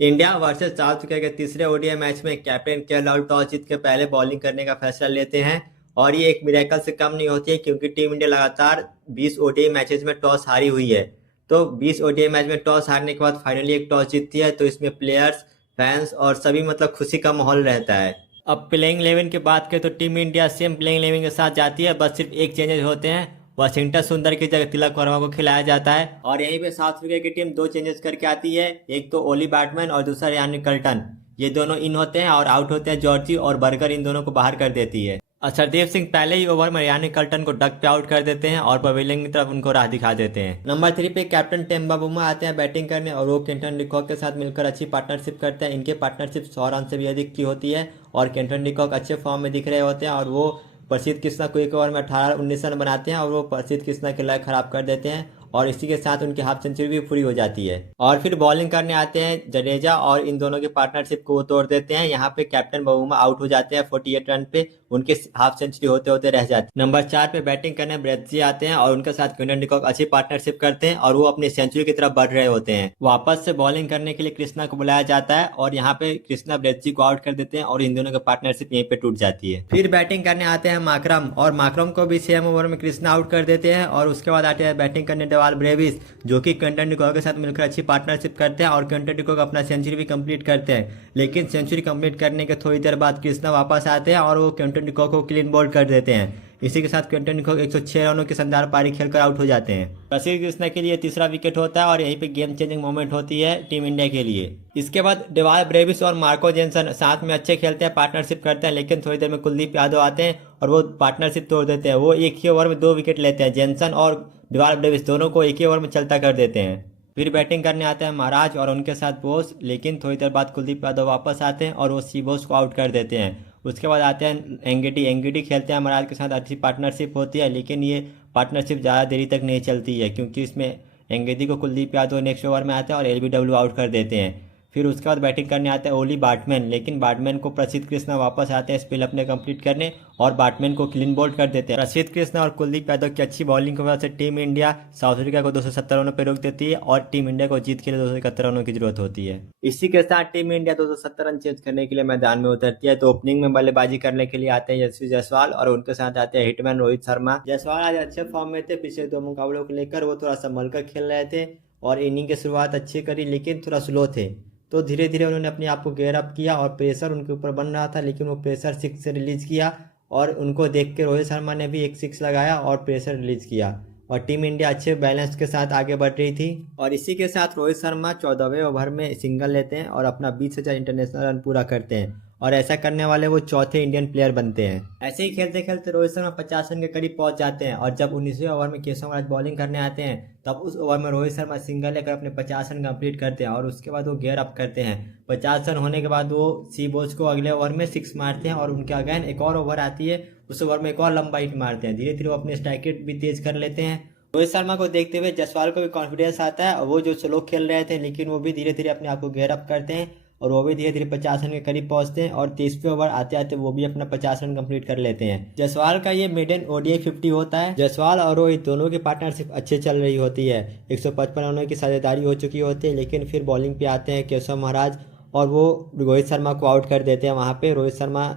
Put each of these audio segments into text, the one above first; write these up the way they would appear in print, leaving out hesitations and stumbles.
India versus south Africa के तीसरे ODI match में कैप्टन केएल राहुल टॉस जीत के पहले बॉलिंग करने का फैसला लेते हैं। और ये एक मिरेकल से कम नहीं होती है, क्योंकि टीम इंडिया लगातार 20 ओडीआई मैचेस में टॉस हारी हुई है। तो 20 ओडीआई मैच में टॉस हारने के बाद फाइनली एक टॉस जीतती है, तो इसमें प्लेयर्स, फैंस और सभी मतलब खुशी का माहौल रहता है। अब प्लेइंग 11 की बात करें तो टीम इंडिया सेम प्लेइंग 11 के साथ जाती है, बस सिर्फ एक चेंजेस होते हैं। वाशिंगटन सुंदर की जगह तिलक वर्मा को खिलाया जाता है। और यहीं पे साउथ अफ्रीका की टीम दो चेंजेस करके आती है, एक तो ओली बैटमैन और दूसरा यानी कल्टन। ये दोनों इन होते हैं और आउट होते हैं जॉर्जी, और बर्गर इन दोनों को बाहर कर देती है। सरदेव सिंह पहले ही ओवर में यानी कल्टन को डक पे आउट कर देते हैं और पवेलियन की तरफ उनको राह दिखा देते हैं। नंबर 3 पे कैप्टन टेम्बा बुमा आते हैं बैटिंग करने, और वो केंटन डिकॉक के साथ मिलकर अच्छी पार्टनरशिप करते हैं। इनके पार्टनरशिप 100 रन से भी अधिक की होती है, और केंटन डिकॉक अच्छे फॉर्म में दिख रहे होते हैं, और वो प्रसिद्ध कृष्णा को एक ओवर में 18-19 रन बनाते हैं, और वो प्रसिद्ध कृष्णा के लय खराब कर देते हैं, और इसी के साथ उनकी हाफ सेंचुरी भी पूरी हो जाती है। और फिर बॉलिंग करने आते हैं जडेजा, और इन दोनों की पार्टनरशिप को वो तोड़ देते हैं। यहाँ पे कैप्टन बबूमा आउट हो जाते हैं 48 रन पे, उनके हाफ सेंचुरी होते होते रह जाती है। नंबर 4 पे बैटिंग करने ब्रेजी आते हैं, और उनके साथ क्विंटन डिकॉक अच्छी पार्टनरशिप करते हैं, और वो अपनी सेंचुरी की तरफ बढ़ रहे होते हैं। वापस से बॉलिंग करने के लिए कृष्णा को बुलाया जाता है, और यहाँ पे कृष्णा ब्रेजी को आउट कर देते हैं, और इन दोनों की पार्टनरशिप यहीं पे टूट जाती है। फिर बैटिंग करने आते हैं माकरम, और माकरम को भी 6 ओवर में कृष्णा आउट कर देते हैं। और उसके बाद आते हैं बैटिंग करने डेवाल ब्रेविस, जो कि क्विंटन डिकॉक के साथ मिलकर अच्छी पार्टनरशिप करते हैं, और क्विंटन डिकॉक अपना सेंचुरी भी कंप्लीट करते हैं। लेकिन सेंचुरी कंप्लीट करने के थोड़ी देर बाद कृष्णा वापस आते हैं, और वो क्विंटन डिकॉक को क्लीन बोल्ड कर देते हैं। इसी के साथ क्विंटन डिकॉक 106 रनों की शानदार पारी खेलकर आउट हो जाते हैं। प्रसिद्ध कृष्णा के लिए तीसरा विकेट होता है, और यहीं पे गेम चेंजिंग मोमेंट होती है टीम इंडिया के लिए। इसके बाद डेवाल ब्रेविस और मार्को जेनसन साथ में अच्छे खेलते हैं, पार्टनरशिप करते हैं, लेकिन थोड़ी देर में कुलदीप यादव आते हैं और वो पार्टनरशिप तोड़ देते हैं। वो एक ही ओवर में 2 विकेट लेते हैं। जेनसन और डेवाल ब्रेविस दोनों को एक ही ओवर में चलता कर देते हैं। फिर बैटिंग करने आते हैं महाराज और उनके साथ बोस, लेकिन थोड़ी देर बाद कुलदीप यादव वापस आते हैं और वो सी बोस को आउट कर देते हैं। उसके बाद आते हैं एंगेडी। एंगेडी खेलते हैं महाराज के साथ, अच्छी पार्टनरशिप होती है, लेकिन ये पार्टनरशिप ज़्यादा देरी तक नहीं चलती है, क्योंकि इसमें एंगेडी को कुलदीप यादव नेक्स्ट ओवर में आते हैं और एलबीडब्ल्यू आउट कर देते हैं। फिर उसके बाद बैटिंग करने आते हैं ओली बाटमैन, लेकिन बाटमैन को प्रसिद्ध कृष्णा वापस आते हैं स्पेल अपने कंप्लीट करने, और बाटमैन को क्लीन बोल्ड कर देते हैं। प्रसिद्ध कृष्णा और कुलदीप यादव की अच्छी बॉलिंग की वजह से टीम इंडिया साउथ अफ्रीका को 270 रनों पर रोक देती है, और टीम इंडिया को जीत के लिए 271 रनों की जरूरत होती है। इसी के साथ टीम इंडिया 270 रन चेज करने के लिए मैदान में उतरती है। तो ओपनिंग में बल्लेबाजी करने के लिए आते हैं यशस्वी जायसवाल, और उनके साथ आते हैं हिटमैन रोहित शर्मा। जायसवाल आज अच्छे फॉर्म में थे, पिछले 2 मुकाबलों को लेकर वो थोड़ा संभल कर खेल रहे थे, और इनिंग की शुरुआत अच्छी करी, लेकिन थोड़ा स्लो थे। तो धीरे धीरे उन्होंने अपने आप को गेयर अप किया, और प्रेशर उनके ऊपर बन रहा था, लेकिन वो प्रेशर 6 से रिलीज किया, और उनको देख के रोहित शर्मा ने भी एक 6 लगाया और प्रेशर रिलीज किया, और टीम इंडिया अच्छे बैलेंस के साथ आगे बढ़ रही थी। और इसी के साथ रोहित शर्मा 14वें ओवर में सिंगल लेते हैं और अपना 20,000 इंटरनेशनल रन पूरा करते हैं, और ऐसा करने वाले वो चौथे इंडियन प्लेयर बनते हैं। ऐसे ही खेलते खेलते रोहित शर्मा 50 रन के करीब पहुंच जाते हैं, और जब 19वें ओवर में केशव महाराज बॉलिंग करने आते हैं, तब उस ओवर में रोहित शर्मा सिंगल लेकर अपने 50 रन कंप्लीट करते हैं, और उसके बाद वो गेयर अप करते हैं। 50 रन होने के बाद वो सी बोस को अगले ओवर में 6 मारते हैं, और उनके अगेन एक और ओवर आती है, उस ओवर में एक और लंबा हिट मारते हैं। धीरे धीरे वो अपने स्ट्राइक रेट भी तेज कर लेते हैं। रोहित शर्मा को देखते हुए जायसवाल को भी कॉन्फिडेंस आता है, और वो जो स्लो खेल रहे थे, लेकिन वो भी धीरे धीरे अपने आप को गेयर अप करते हैं, और वो भी धीरे धीरे 50 रन के करीब पहुंचते हैं, और 30वें ओवर आते आते वो भी अपना 50 रन कंप्लीट कर लेते हैं। जायसवाल का ये मेडन ओडीआई 50 होता है। जायसवाल और रोहित दोनों की पार्टनरशिप अच्छे चल रही होती है, 155 रनों की साझेदारी हो चुकी होती है, लेकिन फिर बॉलिंग पे आते हैं केशव महाराज, और वो रोहित शर्मा को आउट कर देते हैं। वहाँ पे रोहित शर्मा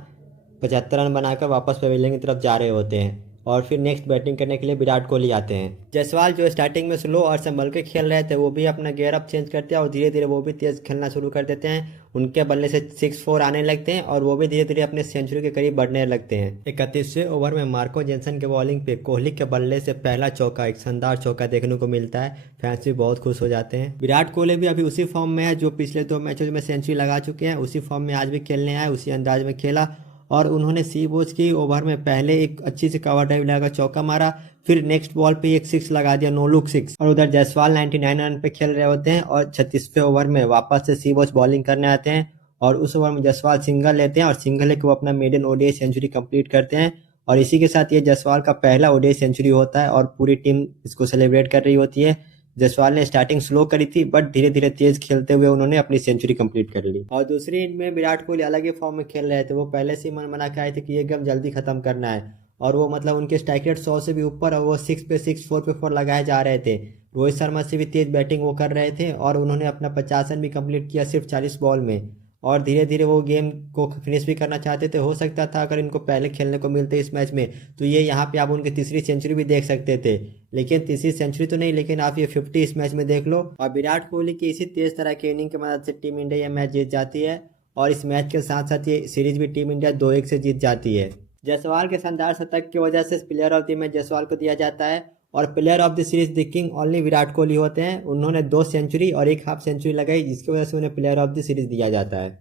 75 रन बनाकर वापस पवेलियन की तरफ जा रहे होते हैं, और फिर नेक्स्ट बैटिंग करने के लिए विराट कोहली आते हैं। जायसवाल जो स्टार्टिंग में स्लो और संभल के खेल रहे थे, वो भी अपना गेयर अप चेंज करते हैं, और धीरे धीरे वो भी तेज खेलना शुरू कर देते हैं। उनके बल्ले से 6-4 आने लगते हैं, और वो भी धीरे धीरे अपने सेंचुरी के करीब बढ़ने लगते हैं। 31वें ओवर में मार्को जेनसन के बॉलिंग पे कोहली के बल्ले से पहला चौका, एक शानदार चौका देखने को मिलता है। फैंस भी बहुत खुश हो जाते हैं। विराट कोहली भी अभी उसी फॉर्म में है जो पिछले 2 मैचों में सेंचुरी लगा चुके हैं, उसी फॉर्म में आज भी खेलने आए, उसी अंदाज में खेला, और उन्होंने सी बोस की ओवर में पहले एक अच्छी सी कवर ड्राइव लगाकर चौका मारा, फिर नेक्स्ट बॉल पे एक 6 लगा दिया, नो लुक 6। और उधर जायसवाल 99 रन पे खेल रहे होते हैं, और 36वें ओवर में वापस से सी बोस बॉलिंग करने आते हैं, और उस ओवर में जायसवाल सिंगल लेते हैं, और सिंगल लेकर वो अपना मेडन ओडीआई सेंचुरी कंप्लीट करते हैं। और इसी के साथ ये जायसवाल का पहला ओडीआई सेंचुरी होता है, और पूरी टीम इसको सेलिब्रेट कर रही होती है। जायसवाल ने स्टार्टिंग स्लो करी थी, बट धीरे धीरे तेज खेलते हुए उन्होंने अपनी सेंचुरी कंप्लीट कर ली। और दूसरी इनिंग में विराट कोहली अलग ही फॉर्म में खेल रहे थे। वो पहले से ही मन बना के आए थे कि ये गेम जल्दी खत्म करना है, और वो मतलब उनके स्ट्राइक रेट 100 से भी ऊपर, और वो 6 पे 6, 4 पे 4 लगाए जा रहे थे। रोहित शर्मा से भी तेज बैटिंग वो कर रहे थे और उन्होंने अपना 50 रन भी कंप्लीट किया सिर्फ 40 बॉल में। और धीरे धीरे वो गेम को फिनिश भी करना चाहते थे। हो सकता था अगर इनको पहले खेलने को मिलते इस मैच में तो ये यहाँ पे आप उनकी तीसरी सेंचुरी भी देख सकते थे। लेकिन तीसरी सेंचुरी तो नहीं, लेकिन आप ये 50 इस मैच में देख लो। और विराट कोहली की इसी तेज तरह की इनिंग की मदद से टीम इंडिया यह मैच जीत जाती है और इस मैच के साथ साथ ये सीरीज भी टीम इंडिया 2-1 से जीत जाती है। जायसवाल के शानदार शतक की वजह से player of the match Jaiswal को दिया जाता है और player of the series the king only Virat Kohli होते हैं। उन्होंने 2 सेंचुरी और 1 हाफ सेंचुरी लगाई जिसकी वजह से उन्हें प्लेयर ऑफ द सीरीज दिया जाता है।